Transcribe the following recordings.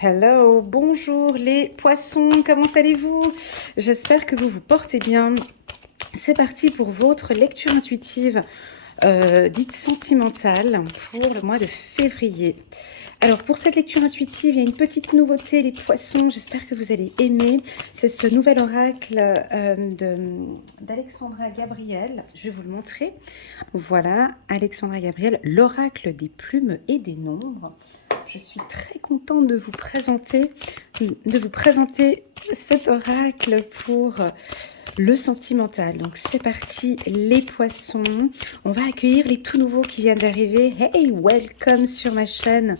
Hello, bonjour les poissons, comment allez-vous? J'espère que vous vous portez bien. C'est parti pour votre lecture intuitive dite sentimentale pour le mois de février. Alors pour cette lecture intuitive, il y a une petite nouveauté les poissons, j'espère que vous allez aimer. C'est ce nouvel oracle d'Alexandra Gabriel, je vais vous le montrer. Voilà, Alexandra Gabriel, l'oracle des plumes et des nombres. Je suis très contente de vous présenter cet oracle pour le sentimental. Donc c'est parti les poissons. On va accueillir les tout nouveaux qui viennent d'arriver. Hey, welcome sur ma chaîne.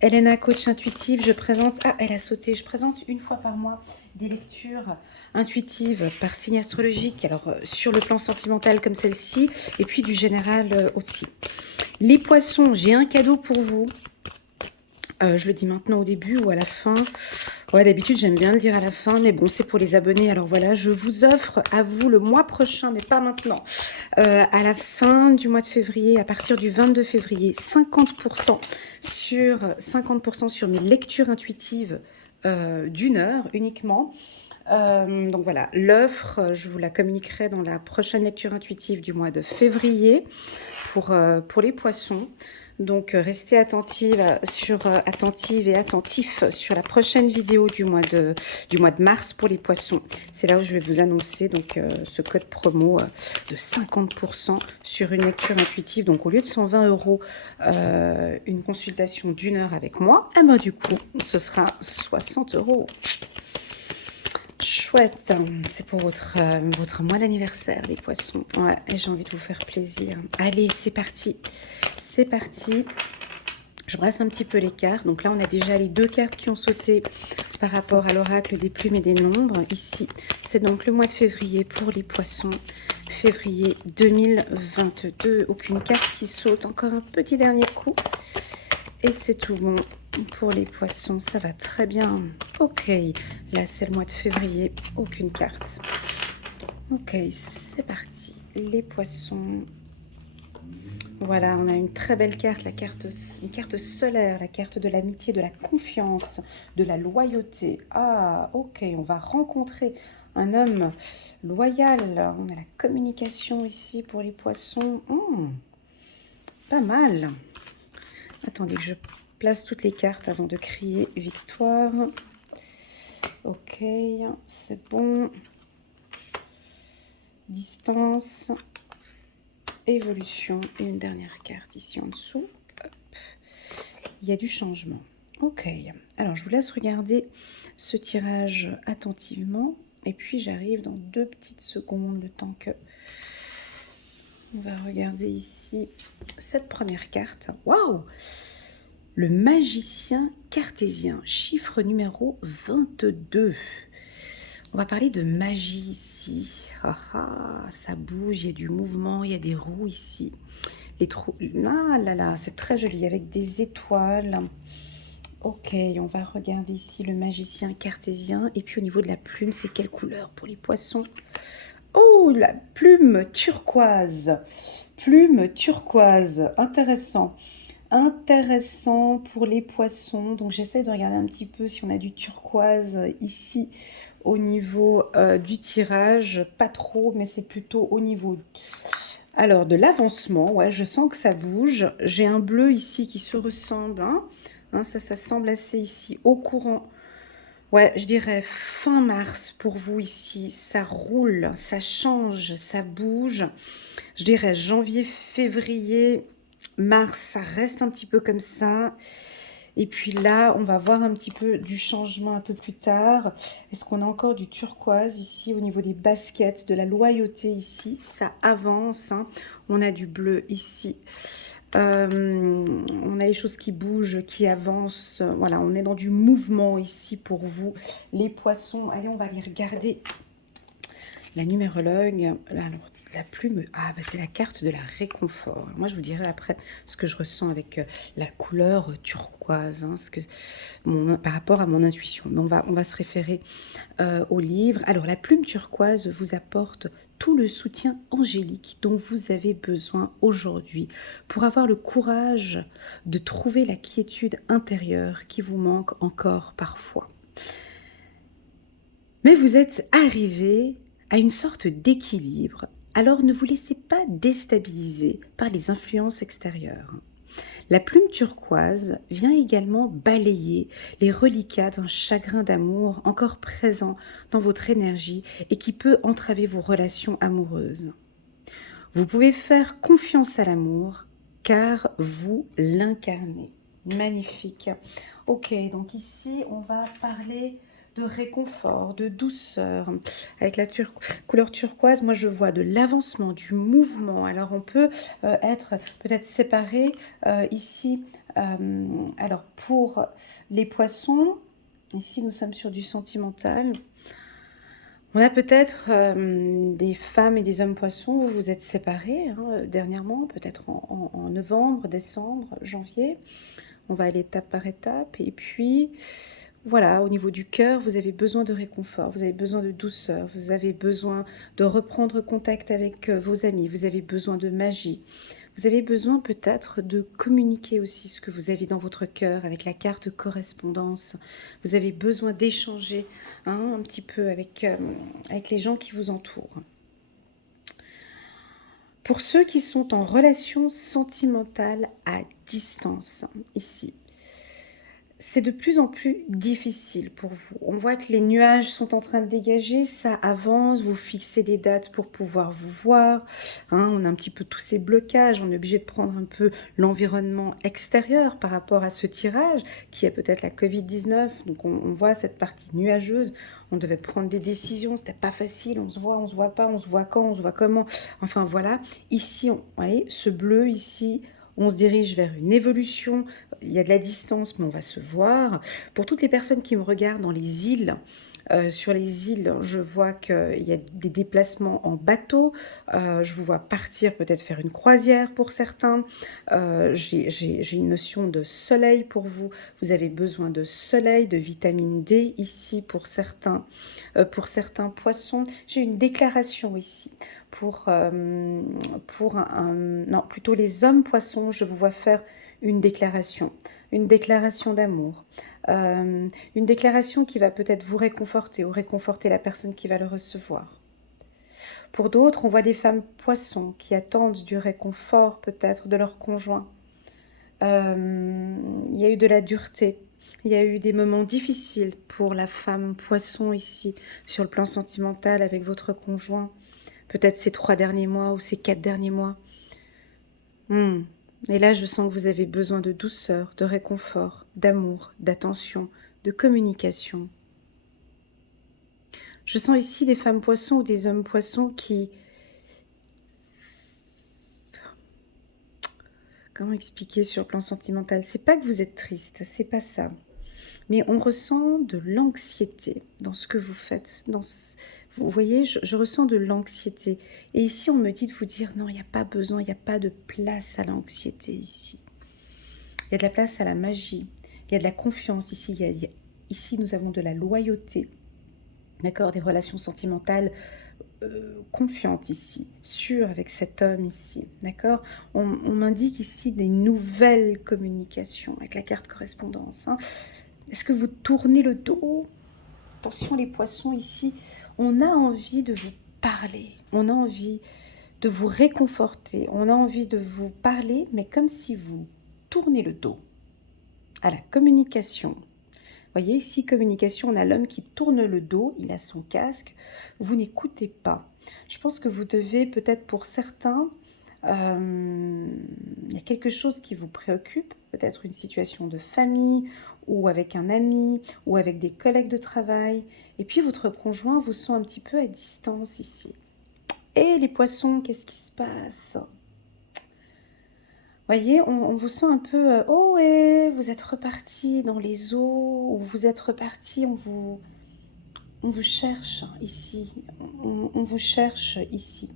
Elena, coach intuitive. Je présente... Ah, elle a sauté. Je présente une fois par mois des lectures intuitives par signe astrologique. Alors sur le plan sentimental comme celle-ci et puis du général aussi. Les poissons, j'ai un cadeau pour vous. Je le dis maintenant au début ou à la fin. Ouais, d'habitude, j'aime bien le dire à la fin, mais bon, c'est pour les abonnés. Alors voilà, je vous offre à vous le mois prochain, mais pas maintenant. À la fin du mois de février, à partir du 22 février, 50% sur mes lectures intuitives d'une heure uniquement. Donc voilà, l'offre, je vous la communiquerai dans la prochaine lecture intuitive du mois de février pour les poissons. Donc restez attentive et attentifs sur la prochaine vidéo du mois de mars pour les poissons. C'est là où je vais vous annoncer donc ce code promo de 50% sur une lecture intuitive. Donc au lieu de 120 €, une consultation d'une heure avec moi, et moi du coup ce sera 60 €. Chouette, c'est pour votre mois d'anniversaire les poissons. Ouais, et j'ai envie de vous faire plaisir. Allez, c'est parti. C'est parti. Je brasse un petit peu les cartes. Donc là, on a déjà les deux cartes qui ont sauté par rapport à l'oracle des plumes et des nombres. Ici, c'est donc le mois de février pour les poissons. Février 2022. Aucune carte qui saute. Encore un petit dernier coup. Et c'est tout bon pour les poissons. Ça va très bien. Ok, là, c'est le mois de février. Aucune carte. Ok, c'est parti. Les poissons... Voilà, on a une très belle carte, une carte solaire, la carte de l'amitié, de la confiance, de la loyauté. Ah, ok, on va rencontrer un homme loyal. On a la communication ici pour les poissons. Pas mal. Attendez que je place toutes les cartes avant de crier victoire. Ok, c'est bon. Distance. Évolution et une dernière carte ici en dessous. Hop. Il y a du changement. Ok, alors je vous laisse regarder ce tirage attentivement et puis j'arrive dans 2 petites secondes le temps que on va regarder ici cette première carte. Waouh, le magicien cartésien, chiffre numéro 22. On va parler de magie ici. Ah, ah, ça bouge, il y a du mouvement, il y a des roues ici. Les trous. Ah là là, c'est très joli avec des étoiles. Ok, on va regarder ici le magicien cartésien. Et puis au niveau de la plume, c'est quelle couleur pour les poissons? Oh, la plume turquoise. Plume turquoise. Intéressant. Intéressant pour les poissons. Donc j'essaie de regarder un petit peu si on a du turquoise ici au niveau du tirage. Pas trop, mais c'est plutôt au niveau... Alors de l'avancement, ouais, je sens que ça bouge. J'ai un bleu ici qui se ressemble. Ça semble assez ici au courant. Ouais, je dirais fin mars pour vous ici. Ça roule, ça change, ça bouge. Je dirais janvier, février... Mars, ça reste un petit peu comme ça. Et puis là, on va voir un petit peu du changement un peu plus tard. Est-ce qu'on a encore du turquoise ici au niveau des baskets, de la loyauté ici? Ça avance. On a du bleu ici. On a les choses qui bougent, qui avancent. Voilà, on est dans du mouvement ici pour vous, les poissons. Allez, on va aller regarder la numérologue. Alors, La plume, ah bah c'est la carte de la réconfort. Alors moi je vous dirai après ce que je ressens avec la couleur turquoise, hein, par rapport à mon intuition. Mais on va se référer au livre. Alors la plume turquoise vous apporte tout le soutien angélique dont vous avez besoin aujourd'hui pour avoir le courage de trouver la quiétude intérieure qui vous manque encore parfois. Mais vous êtes arrivé à une sorte d'équilibre, alors ne vous laissez pas déstabiliser par les influences extérieures. La plume turquoise vient également balayer les reliquats d'un chagrin d'amour encore présent dans votre énergie et qui peut entraver vos relations amoureuses. Vous pouvez faire confiance à l'amour car vous l'incarnez. Magnifique. Ok, donc ici on va parler de réconfort, de douceur. Avec la couleur turquoise, moi je vois de l'avancement, du mouvement. Alors on peut être peut-être séparé ici. Alors pour les poissons, ici nous sommes sur du sentimental. On a peut-être des femmes et des hommes poissons où vous êtes séparés hein, dernièrement, peut-être en novembre, décembre, janvier. On va aller étape par étape. Et puis, voilà, au niveau du cœur, vous avez besoin de réconfort, vous avez besoin de douceur, vous avez besoin de reprendre contact avec vos amis, vous avez besoin de magie. Vous avez besoin peut-être de communiquer aussi ce que vous avez dans votre cœur avec la carte correspondance. Vous avez besoin d'échanger hein, un petit peu avec les gens qui vous entourent. Pour ceux qui sont en relation sentimentale à distance, ici, c'est de plus en plus difficile pour vous. On voit que les nuages sont en train de dégager, ça avance, vous fixez des dates pour pouvoir vous voir. Hein, on a un petit peu tous ces blocages, on est obligé de prendre un peu l'environnement extérieur par rapport à ce tirage qui est peut-être la Covid-19. Donc on voit cette partie nuageuse, on devait prendre des décisions, c'était pas facile, on se voit pas, on se voit quand, on se voit comment. Enfin voilà, ici, voyez, ce bleu ici, on se dirige vers une évolution, il y a de la distance, mais on va se voir. Pour toutes les personnes qui me regardent dans les îles, sur les îles, je vois qu'il y a des déplacements en bateau. Je vous vois partir, peut-être faire une croisière pour certains. J'ai une notion de soleil pour vous. Vous avez besoin de soleil, de vitamine D ici pour certains poissons. J'ai une déclaration ici. Non, plutôt les hommes poissons, je vous vois faire une déclaration d'amour, une déclaration qui va peut-être vous réconforter ou réconforter la personne qui va le recevoir. Pour d'autres, on voit des femmes poissons qui attendent du réconfort peut-être de leur conjoint. Il y a eu de la dureté, il y a eu des moments difficiles pour la femme poisson ici, sur le plan sentimental avec votre conjoint. Peut-être ces 3 derniers mois ou ces 4 derniers mois. Et là, je sens que vous avez besoin de douceur, de réconfort, d'amour, d'attention, de communication. Je sens ici des femmes poissons ou des hommes poissons qui... Comment expliquer sur le plan sentimental? C'est pas que vous êtes triste, c'est pas ça. Mais on ressent de l'anxiété dans ce que vous faites. Vous voyez, je ressens de l'anxiété. Et ici, on me dit de vous dire, non, il n'y a pas besoin, il n'y a pas de place à l'anxiété ici. Il y a de la place à la magie, il y a de la confiance ici, ici nous avons de la loyauté, d'accord, des relations sentimentales confiantes ici, sûres avec cet homme ici, d'accord. On m'indique ici des nouvelles communications avec la carte correspondance. Hein. Est-ce que vous tournez le dos? Attention les poissons ici, on a envie de vous parler, on a envie de vous réconforter, on a envie de vous parler, mais comme si vous tournez le dos à la communication. Vous voyez ici, communication, on a l'homme qui tourne le dos, il a son casque, vous n'écoutez pas. Je pense que vous devez, peut-être pour certains, il y a quelque chose qui vous préoccupe, peut-être une situation de famille, ou avec un ami, ou avec des collègues de travail, et puis votre conjoint vous sent un petit peu à distance ici. Et les poissons, qu'est-ce qui se passe ? Voyez, on vous sent un peu, oh ouais, vous êtes reparti dans les eaux, ou vous êtes reparti, on vous cherche ici, on vous cherche ici.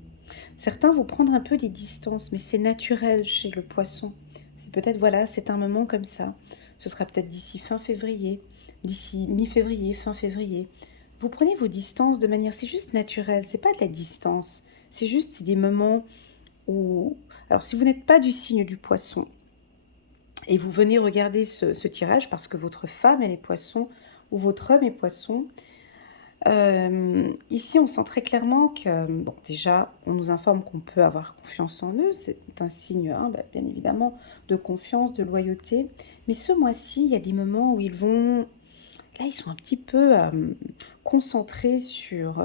Certains vont prendre un peu des distances, mais c'est naturel chez le poisson. C'est peut-être, voilà, c'est un moment comme ça. Ce sera peut-être d'ici fin février, d'ici mi-février, fin février. Vous prenez vos distances de manière, c'est juste naturel, c'est pas de la distance. C'est juste, c'est des moments où... Alors, si vous n'êtes pas du signe du poisson, et vous venez regarder ce tirage parce que votre femme, elle est poisson, ou votre homme est poisson, ici, on sent très clairement que, bon, déjà, on nous informe qu'on peut avoir confiance en eux. C'est un signe, hein, bah, bien évidemment, de confiance, de loyauté. Mais ce mois-ci, il y a des moments où ils vont... Là, ils sont un petit peu concentrés sur,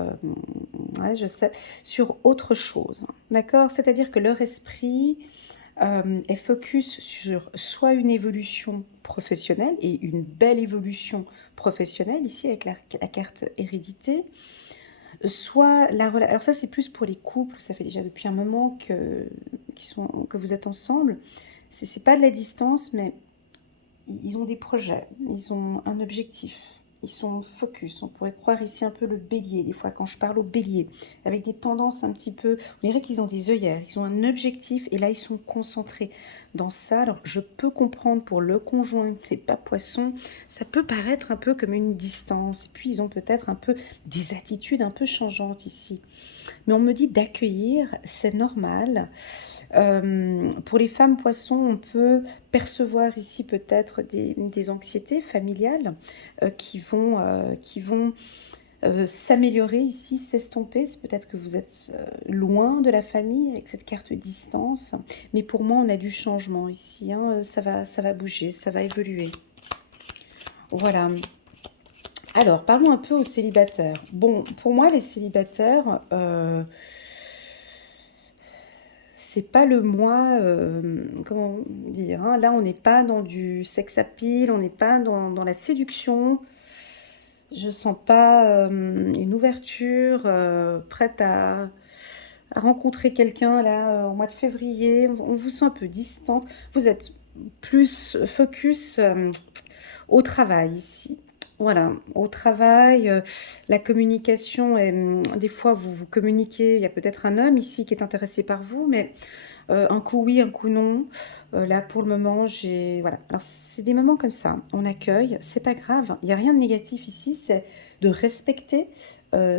ouais, je sais, sur autre chose. D'accord? C'est-à-dire que leur esprit est focus sur soit une évolution professionnelle, et une belle évolution professionnelle, ici avec la carte hérédité, soit la relation... Alors ça, c'est plus pour les couples, ça fait déjà depuis un moment que vous êtes ensemble. C'est pas de la distance, mais ils ont des projets, ils ont un objectif, ils sont focus. On pourrait croire ici un peu le bélier, des fois quand je parle au bélier, avec des tendances un petit peu, on dirait qu'ils ont des œillères, ils ont un objectif et là ils sont concentrés dans ça. Alors je peux comprendre pour le conjoint qui n'est pas poisson, ça peut paraître un peu comme une distance, et puis ils ont peut-être un peu des attitudes un peu changeantes ici. Mais on me dit d'accueillir, c'est normal. Pour les femmes poissons, on peut percevoir ici peut-être des anxiétés familiales qui vont s'améliorer ici, s'estomper. C'est peut-être que vous êtes loin de la famille avec cette carte distance. Mais pour moi, on a du changement ici. Hein. Ça va bouger, ça va évoluer. Voilà. Alors, parlons un peu aux célibataires. Bon, pour moi, les célibataires... c'est pas le mois, comment dire, hein, là on n'est pas dans du sex appeal, on n'est pas dans la séduction. Je sens pas une ouverture prête à rencontrer quelqu'un là au mois de février. On vous sent un peu distante. Vous êtes plus focus au travail ici. Voilà, au travail, la communication, des fois vous communiquez, il y a peut-être un homme ici qui est intéressé par vous, mais un coup oui, un coup non. Là pour le moment, voilà. Alors c'est des moments comme ça, on accueille, c'est pas grave, il n'y a rien de négatif ici, c'est de respecter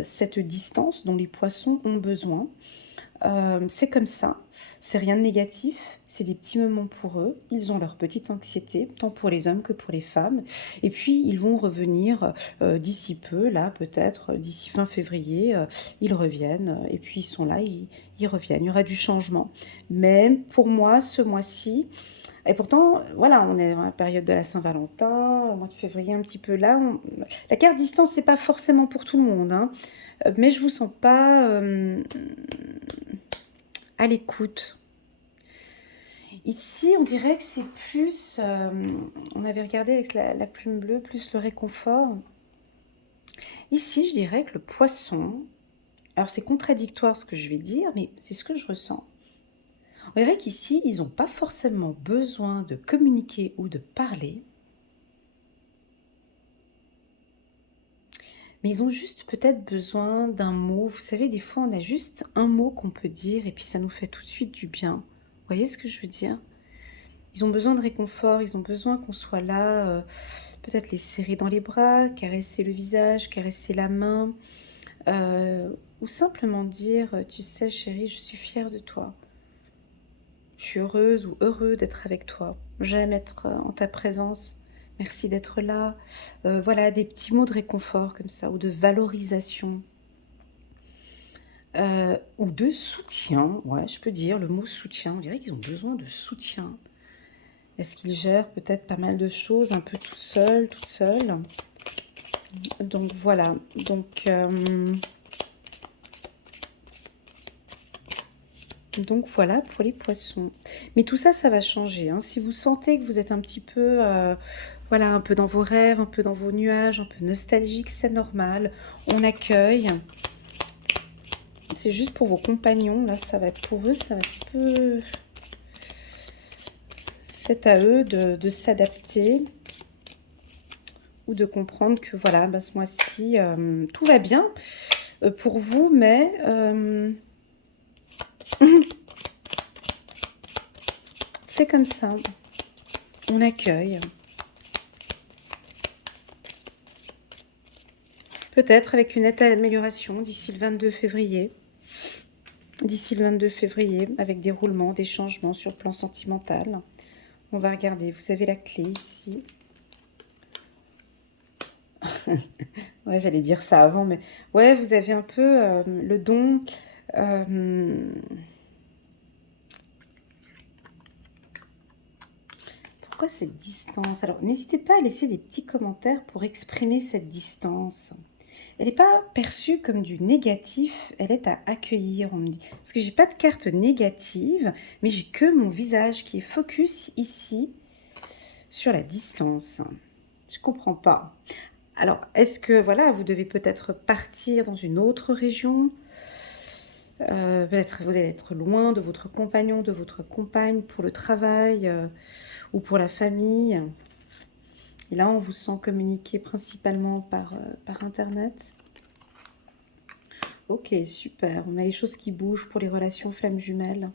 cette distance dont les poissons ont besoin. C'est comme ça, c'est rien de négatif, c'est des petits moments pour eux, ils ont leur petite anxiété, tant pour les hommes que pour les femmes, et puis ils vont revenir d'ici peu, là peut-être d'ici fin février, ils reviennent, et puis ils sont là, ils reviennent, il y aura du changement. Mais pour moi, ce mois-ci, et pourtant, voilà, on est dans la période de la Saint-Valentin, au mois de février un petit peu là, la carte distance, c'est pas forcément pour tout le monde, hein, mais je vous sens pas... à l'écoute. Ici, on dirait que c'est plus... on avait regardé avec la plume bleue, plus le réconfort. Ici, je dirais que le poisson... Alors, c'est contradictoire ce que je vais dire, mais c'est ce que je ressens. On dirait qu'ici, ils n'ont pas forcément besoin de communiquer ou de parler, mais ils ont juste peut-être besoin d'un mot. Vous savez, des fois, on a juste un mot qu'on peut dire et puis ça nous fait tout de suite du bien. Vous voyez ce que je veux dire ? Ils ont besoin de réconfort, ils ont besoin qu'on soit là, peut-être les serrer dans les bras, caresser le visage, caresser la main, ou simplement dire, tu sais chérie, je suis fière de toi. Je suis heureuse ou heureux d'être avec toi. J'aime être en ta présence. Merci d'être là. Voilà, des petits mots de réconfort comme ça, ou de valorisation. Ou de soutien, ouais, je peux dire le mot soutien. On dirait qu'ils ont besoin de soutien. Est-ce qu'ils gèrent peut-être pas mal de choses un peu tout seul, toute seule? Donc voilà, donc voilà pour les poissons. Mais tout ça, ça va changer. Hein. Si vous sentez que vous êtes un petit peu, voilà, un peu dans vos rêves, un peu dans vos nuages, un peu nostalgique, c'est normal. On accueille. C'est juste pour vos compagnons. Là, ça va être pour eux, ça va être un peu... C'est à eux de s'adapter ou de comprendre que voilà, bah, ce mois-ci, tout va bien pour vous, mais C'est comme ça. On accueille. Peut-être avec une nette amélioration d'ici le 22 février. D'ici le 22 février, avec des roulements, des changements sur le plan sentimental. On va regarder. Vous avez la clé ici. Ouais, j'allais dire ça avant, mais ouais, vous avez un peu le don. Pourquoi cette distance? Alors, n'hésitez pas à laisser des petits commentaires pour exprimer cette distance. Elle n'est pas perçue comme du négatif, elle est à accueillir, on me dit. Parce que j'ai pas de carte négative, mais j'ai que mon visage qui est focus ici sur la distance. Je comprends pas. Alors, est-ce que, voilà, vous devez peut-être partir dans une autre région? Peut-être vous allez être loin de votre compagnon, de votre compagne pour le travail ou pour la famille. Et là, on vous sent communiquer principalement par Internet. Ok, super. On a les choses qui bougent pour les relations flammes jumelles.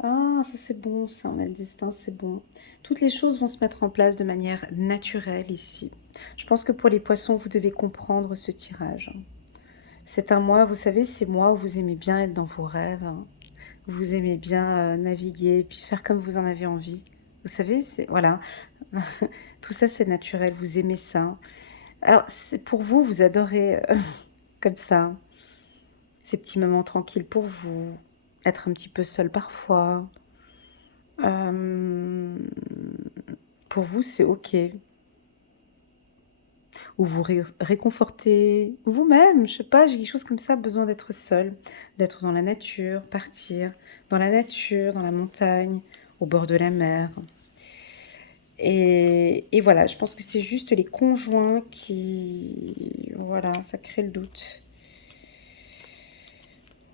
Ah, ça c'est bon, ça, on a le destin, c'est bon. Toutes les choses vont se mettre en place de manière naturelle ici. Je pense que pour les poissons, vous devez comprendre ce tirage. C'est un mois, vous savez, c'est mois où vous aimez bien être dans vos rêves. Vous aimez bien naviguer, puis faire comme vous en avez envie. Vous savez, c'est voilà. Tout ça, c'est naturel, vous aimez ça. Alors, c'est pour vous, vous adorez comme ça, ces petits moments tranquilles pour vous, être un petit peu seul parfois. Pour vous, c'est OK. Ou vous réconforter vous-même, je sais pas, j'ai quelque chose comme ça, besoin d'être seul, d'être dans la nature, partir dans la nature, dans la montagne, au bord de la mer. Et voilà, je pense que c'est juste les conjoints qui... Voilà, ça crée le doute.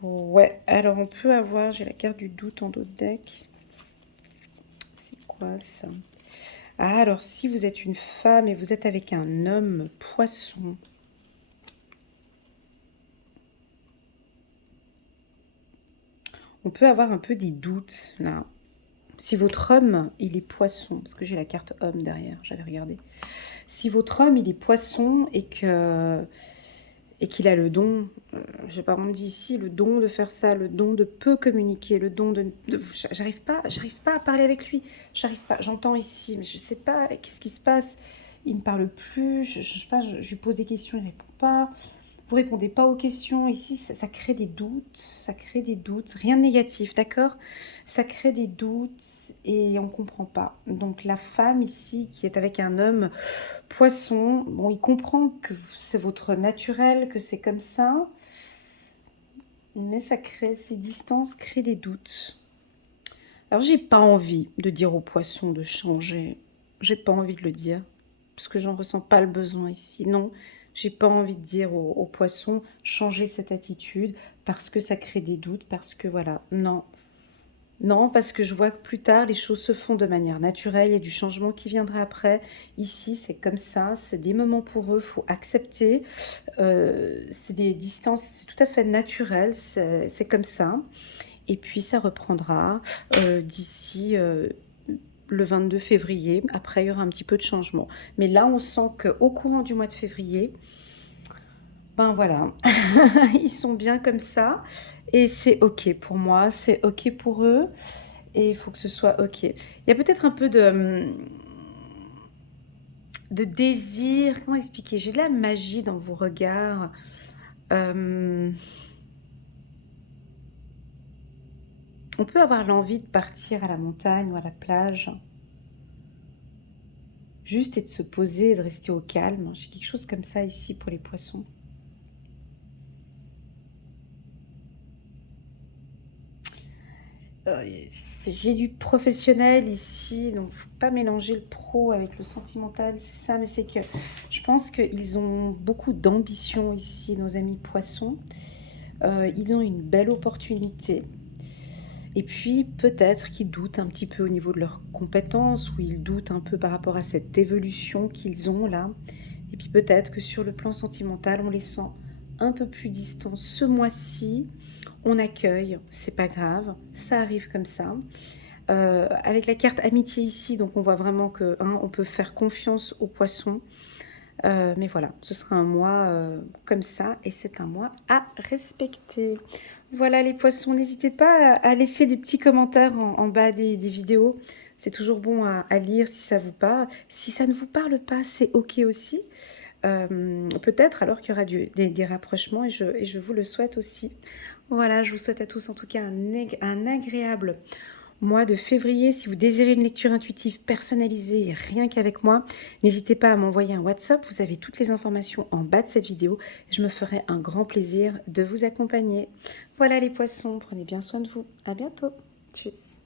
Ouais, alors on peut avoir... J'ai la carte du doute en dos de deck. C'est quoi ça? Ah, alors si vous êtes une femme et vous êtes avec un homme poisson... On peut avoir un peu des doutes, là. Si votre homme, il est poisson, parce que j'ai la carte homme derrière, j'avais regardé. Si votre homme, il est poisson et qu'il a le don, je sais pas, on me dit ici, le don de faire ça, le don de peu communiquer, le don j'arrive pas à parler avec lui, j'arrive pas, j'entends ici, mais je sais pas, qu'est-ce qui se passe? Il me parle plus, je sais pas, je lui pose des questions, il répond pas. Vous répondez pas aux questions. Ici, ça crée des doutes. Ça crée des doutes. Rien de négatif, d'accord? Ça crée des doutes et on comprend pas. Donc la femme ici qui est avec un homme poisson, bon, il comprend que c'est votre naturel, que c'est comme ça. Mais ça crée, ces distances créent des doutes. Alors j'ai pas envie de dire au poisson de changer. J'ai pas envie de le dire. Parce que j'en ressens pas le besoin ici. Non, j'ai pas envie de dire aux poissons changer cette attitude parce que ça crée des doutes, parce que voilà, non. Non, parce que je vois que plus tard, les choses se font de manière naturelle, il y a du changement qui viendra après. Ici, c'est comme ça, c'est des moments pour eux, il faut accepter. C'est des distances, c'est tout à fait naturel, c'est comme ça. Et puis, ça reprendra d'ici le 22 février. Après, il y aura un petit peu de changement. Mais là, on sent qu'au courant du mois de février, ben voilà, ils sont bien comme ça. Et c'est OK pour moi, c'est OK pour eux. Et il faut que ce soit OK. Il y a peut-être un peu de désir. Comment expliquer? J'ai de la magie dans vos regards. On peut avoir l'envie de partir à la montagne ou à la plage. Juste et de se poser et de rester au calme. J'ai quelque chose comme ça ici pour les poissons. J'ai du professionnel ici, donc faut pas mélanger le pro avec le sentimental, c'est ça, mais c'est que je pense qu'ils ont beaucoup d'ambition ici, nos amis poissons. Ils ont une belle opportunité. Et puis peut-être qu'ils doutent un petit peu au niveau de leurs compétences, ou ils doutent un peu par rapport à cette évolution qu'ils ont là. Et puis peut-être que sur le plan sentimental, on les sent un peu plus distants ce mois-ci. on accueille, c'est pas grave, ça arrive comme ça. Avec la carte amitié ici, donc on voit vraiment que on peut faire confiance aux poissons. Mais voilà, ce sera un mois comme ça et c'est un mois à respecter. Voilà les poissons, n'hésitez pas à laisser des petits commentaires en bas des vidéos. C'est toujours bon à lire si ça vous parle. Si ça ne vous parle pas, c'est ok aussi. Peut-être alors qu'il y aura des rapprochements et je vous le souhaite aussi. Voilà, je vous souhaite à tous en tout cas un agréable mois de février. Si vous désirez une lecture intuitive personnalisée rien qu'avec moi, n'hésitez pas à m'envoyer un WhatsApp. Vous avez toutes les informations en bas de cette vidéo. Je me ferai un grand plaisir de vous accompagner. Voilà les poissons, prenez bien soin de vous. À bientôt. Tchuss.